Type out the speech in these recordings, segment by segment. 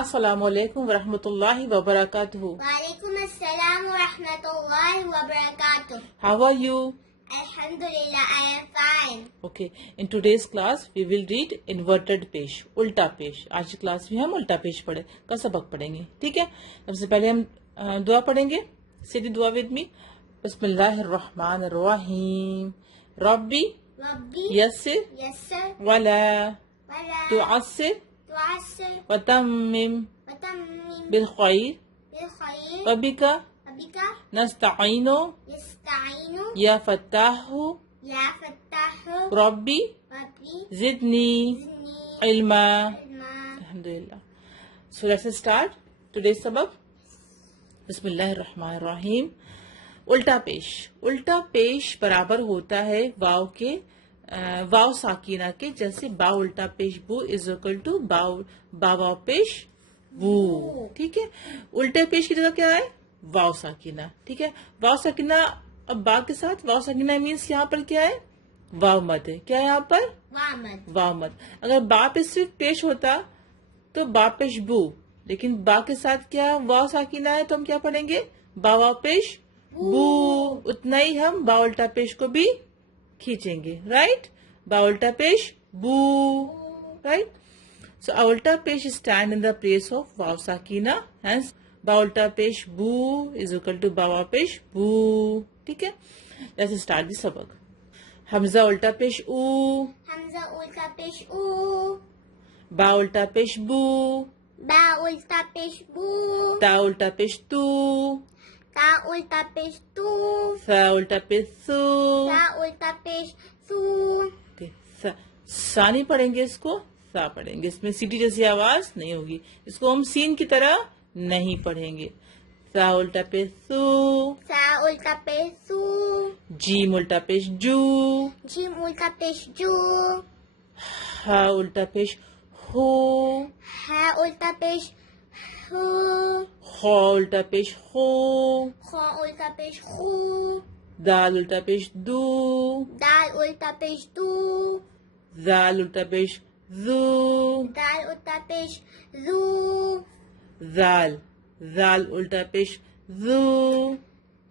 अस्सलामुअलैकुम वरहमतुल्लाहि वबरकातुहू। वालेकुम अस्सलाम व रहमतुल्लाहि व बरकातुह. How are you? Alhamdulillah, I am fine. Okay. In today's class we will read inverted पेश, उल्टा पेश। आज की क्लास में हम उल्टा पेश का सबक पढ़ेंगे। ठीक है। सबसे पहले हम दुआ पढ़ेंगे। सीधी दुआ विद मी। बिस्मिल्लाहिर्रहमानिर्रहीम। रब्बी Rabbi यस्सिर yassir वला wala तुअस्सिर tu'assir वतम्मिम wa tammim बिलखैर bil khair वबिका wa bika नस्तईनु nasta'inu या फत्ताहु ya fattahu रब्बी rabbi जिदनी zidni इल्मा। ilma. अल्हम्दुलिल्लाह। So let's start today's सबक। बिस्मिल्लाहिर्रहमानिर्रहीम। उल्टा पेश। उल्टा पेश बराबर होता है वाव के वाव साकिना के। जैसे बा उल्टा पेश बू इज इक्वल टू वाव पेश वू। ठीक है। उल्टे पेश की जगह क्या है? वाव साकिना। ठीक है। वाव साकिना अब बा के साथ वाव साकिना मीन्स यहाँ पर क्या है? वाव मत है। क्या है यहाँ पर? Wamad वाव मत। अगर बा पे सिर्फ पेश होता तो बा पेश बू, लेकिन बा के साथ क्या वाव साकिना है तो हम क्या पढ़ेंगे? बा वाव पेश बू। उतना ही हम बा उल्टा पेश को भी खींचेंगे। राइट। बा उल्टा पेश बू। राइट। सो उल्टा पेश stand in the place of वाव साकिना। हेंस बा उल्टा पेश बू इज इक्वल टू बा वाव पेश बू। ठीक है। लेट्स स्टार्ट द सबक। हमजा उल्टा पेश ऊ, Hamza ulta pesh u बा उल्टा पेश बू, ba ulta pesh bu ता उल्टा पेश तू, ta ulta pesh tu सा उल्टा पेश सू। sa ulta pesh su okay, सा नहीं पढ़ेंगे, इसको सा पढ़ेंगे। इसमें सीटी जैसी आवाज नहीं होगी। इसको हम सीन की तरह नहीं पढ़ेंगे। सा उल्टा पेश सू, sa ulta pesh su gym उल्टा पेश जू, jim ulta pesh ju हा उल्टा पेश हो, ha ulta pesh hu खौ उल्टा पेश हो, kha ulta pesh khu दाल उल्टा पेश दू, dal ulta pesh du जाल उल्टा पेश जू, dal ulta pesh zu जाल जाल उल्टा पेश जू।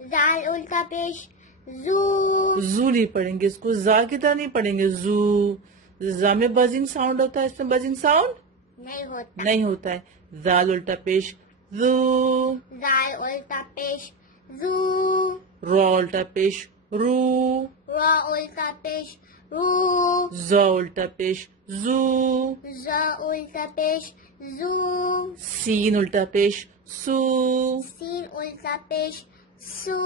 zal ulta pesh zu जू नहीं पढ़ेंगे, इसको जा की तरह नहीं पढ़ेंगे। जू जा में बजिंग साउंड होता है, इसमें बजिंग साउंड नहीं होता नहीं होता है। जाल उल्टा पेश जू, zal ulta pesh zu raw उल्टा पेश रू, ra ulta pesh ru जा उल्टा पेश जू, za ulta pesh zu सीन उल्टा पेश सू, sin ulta pesh su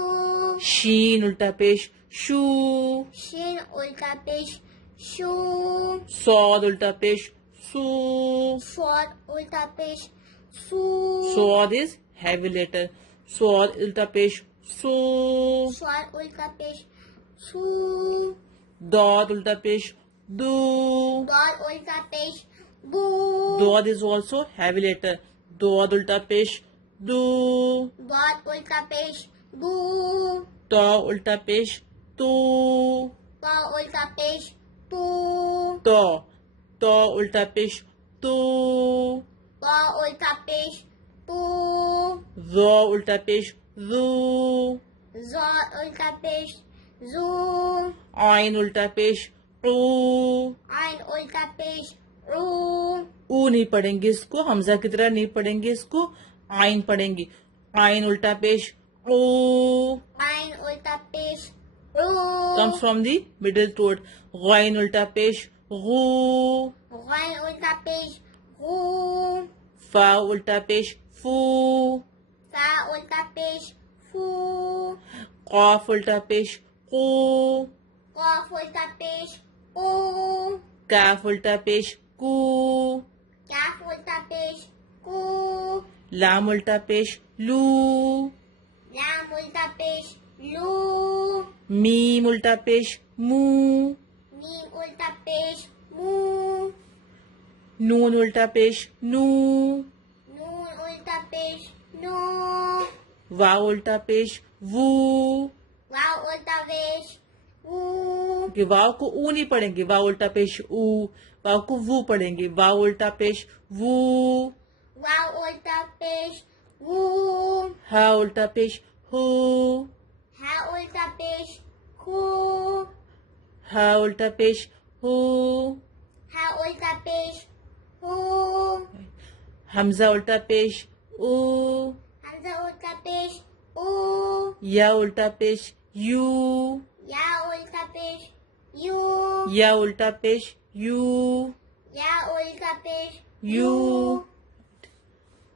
शीन उल्टा पेश शू, shin ulta pesh shu सौद उल्टा पेश सू। sword ulta pesh su सौद इज हैवी लेटर। सौद उल्टा पेश सू, sword ulta pesh su Dawood उल्टा पेश दू। dal ulta pesh bu दौद इज ऑल्सो हैवी लेटर। दौद उल्टा पेश दू, dal ulta pesh bu तो उल्टा पेश तू, ta ulta pesh tu तो उल्टा पेश तू, ta ulta pesh tu जो उल्टा पेश जू, za ulta pesh zu आइन उल्टा पेश ऊ। ain ulta pesh ru ऊ नहीं पढ़ेंगे, इसको हमजा की तरह नहीं पढ़ेंगे, इसको आइन पढ़ेंगे। आइन उल्टा पेश ऊ ain ulta pesh ru comes from the middle throat. Again उल्टा पेश गू, ghain ulta pesh gu फा उल्टा पेश फू, fa ulta pesh fu कॉफ उल्टा पेश कू, qaf ulta pesh qu काफ उल्टा पेश कू, kaf ulta pesh ku लाम उल्टा पेश लू, lam ulta pesh lu meme उल्टा पेश मू, mim ulta pesh mu नून उल्टा पेश नू, nun ulta pesh nu वाव उल्टा पेश वू। waw ulta pesh u कि वाव को ऊ नहीं पढ़ेंगे, वाव उल्टा पेश ऊ। वाव को वू पढ़ेंगे, वाव उल्टा पेश वू। वाव पेश वू, हा उल्टा पेश हू, हा उल्टा पेश हू, हा उल्टा पेश हू, हा उल्टा पेश हू, हमजा उल्टा पेश ऊ, हमजा उल्टा पेश ऊ, या उल्टा पेश यू, या उल्टा पेश यू, या उल्टा पेश यू, या उल्टा पेश यू।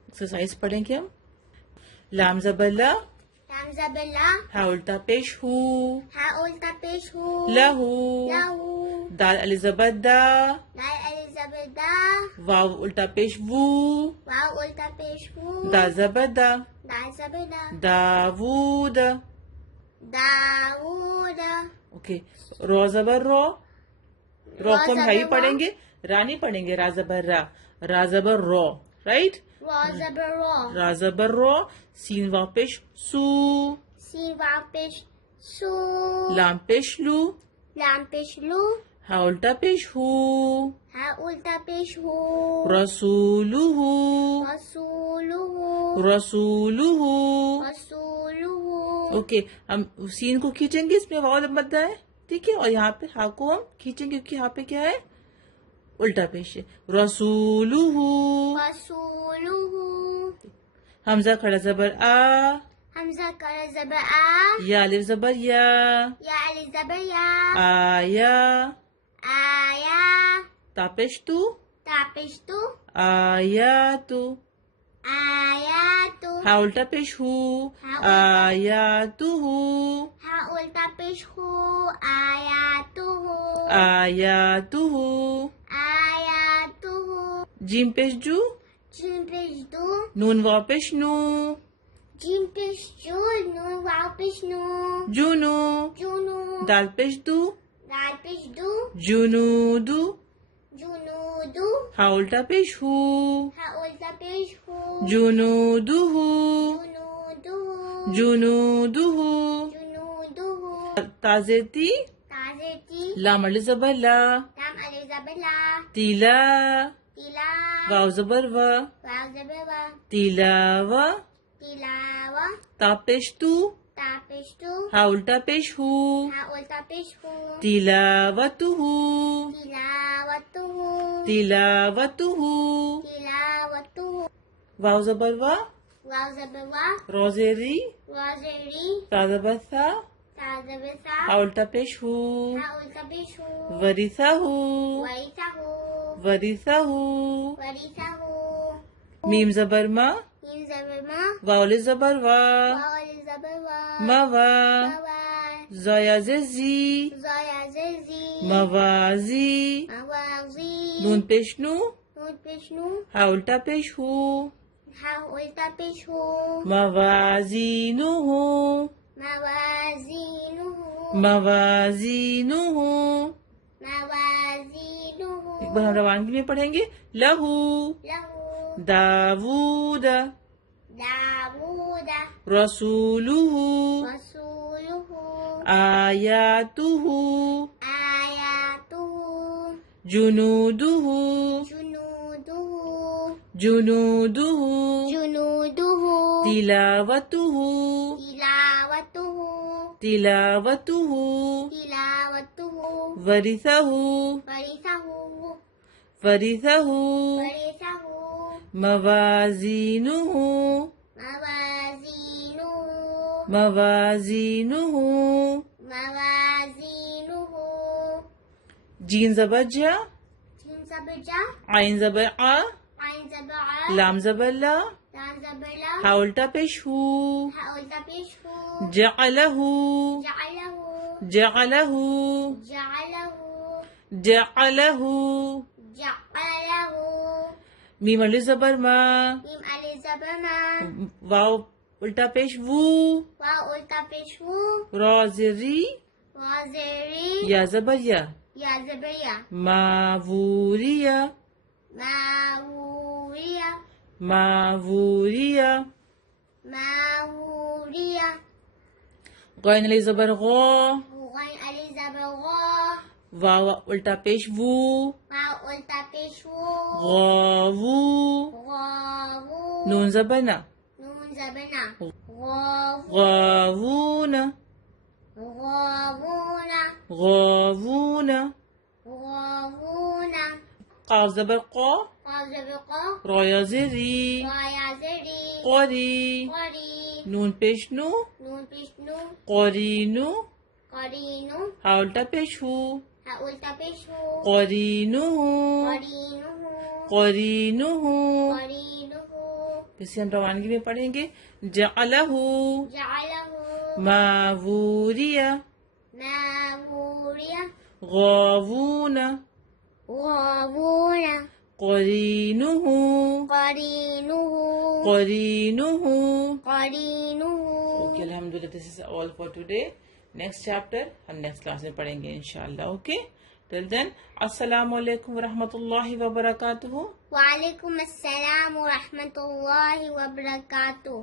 एक्सरसाइज पढ़ेंगे हम। लाम जबर ला, लाम ज़बर ला, हा उल्टा पेश हू, हा उल्टा पेश हू, लहू, लहू, दाल अली जबर दा, दाल अली ज़बर दा, वाव उल्टा पेश वू, वाव उल्टा पेश वू, दा जबर दा, दाल ज़बर दा, दावूद। दाऊद, ओके, रो जबर रो, रो को हम ज़बर हाई रो, पढ़ेंगे, रा नहीं पढ़ेंगे, रा जबर रा जबर रो, राइट। रो ज़बर रो, रा जबर रो, सीन वाव पेश सू, सीन वाव पेश सू, लाम पेश लू, लाम पेश लू, हा उल्टा पेश हू, हा उल्टा पेश हू, रसूलुहू, रसूलुहू, रसूलुहू। रसूलुहू, ओके, हम सीन को खींचेंगे, इसमें वाव मद्दा है, ठीक है, और यहाँ पे हा को हम खींचेंगे क्योंकि यहाँ पे क्या है, उल्टा पेश है। रसूलुहू, रसूलुहू, हमजा खड़ा जबर आ, हमजा कर ज़बर आ, या अलिफ जबर या अली ज़बर या, आया, आया, तापेश तू, तापेश तू, आया तू, आया तू, हा उल्टा पेश हू, हा उल्टा- आया तू हू, हा उल्टा पेश हू, आया तू हू, आया तू हू, आया तू हू, जीम पेश जू, जीम पेश दू, नून वाव पेश नू, जीम पेश जू, नून वाव पेश नू, जुनू, जूनू, दाल पेश दू, दाल पेश दू, जुनूदू, जुनूदू, हा उल्टा पेश हू, हा उल्टा पेश हू, जुनूदुहू, जुनूदू, जुनूदुहू, जुनूदू, ताजेती, ताज़ेती, लाम अली जबर ला, लाम अली ज़बर ला, तिला, तिला, वाव जबर व, वाव ज़बर वा, तिलावा, तिलावा, तापेश तू, तापेश तू, हा उल्टा पेश हू, हा उल्टा पेश हू, तिलावतुहू, तिलावतुहू, तिलावतुहू, तिलावतुहू, वाव जबर वा, वाव ज़बर वा, रोजेरी, वाज़ेरी, ता जबर सा, ता ज़बर सा, हा उल्टा पेश हू, हा उल्टा पेश हू, वरिसाहू, वरिसाहू, वरिसाहू, वरिसाहू, मीम जबर मा, मीम ज़बर मा, वावले जबर वा, वाव अली ज़बर वा, मवा, मवा, जया जी, ज़या ज़ेज़ी, मवाजी, मवाज़ी, नून पेश नू, नून पेश नू, हा उल्टा पेश हू, हा उल्टा पेश हू, मवाजीनुहू, मवाज़ीनुहू, मवाजीनुहू। मवाज़ीनुहू, एक बार हम रवानगी में पढ़ेंगे, लहू, लहू, दावूद, दाऊद, रसूलुहू, रसूलुहू, आयातुहू, आयातुहू, जुनूदुहू, जुनूदुहू, जुनूदुहू, जुनूदुहू, तिलावतुहू, तिलावतुहू, तिलावतुहू, तिलावतुहू, वरिसहू, वरिसहू, वरिसहू, वरिसहू, मवाजीनुहू, मवाज़ीनुहू, मवाजीनुहू। मवाज़ीनुहू, जीन जबर जा, जीम ज़बर जा, आइन जबर आ, आइन ज़बर आ, लाम जबर ला, लाम ज़बर ला, हा उल्टा पेश हू, हा उल्टा पेश हू, जअलहू, जअलहू, जअलहू, जअलहू, जअलहू। जअलहू, मीम अली जबर मा, मीम अली ज़बर मा, वाव उल्टा पेश वू, वाव उल्टा पेश हू, रोज़री, वाज़ेरी, या जबर या, ज़बर या, मावूरिया, मावूरिया, मावूरिया। मावूरिया, गैन अली जबर गो, गैन अली ज़बर गो, वाव उल्टा पेश वू, वाव उल्टा पेश हू, गावू, गावू, नून ज़बरना नून ज़बरना गाव गावून गावून गावून गावून काफ ज़बर क़ा قاف زبر قا रा या ज़ेर री را या زری क़री قری नून पेश नू نون پیش نو क़रीनु قرینو हा उल्टा पेश हू ها التا پیش هو क़रीनुहु قرینو क़रीनुहु قرینو इसे हम रवानगी में पढ़ेंगे जअलहु جعله मावूरिया ماموريا गावून غاوون क़रीनुहु قرينه क़रीनुहु قرينه ओके अल्हम्दुलिल्लाह this is all for today next chapter हम नेक्स्ट क्लास में पढ़ेंगे इंशाल्लाह ओके टिल देन अस्सलाम वालेकुम व रहमतुल्लाहि व बरकातुहू وعليكم السلام ورحمة الله وبركاته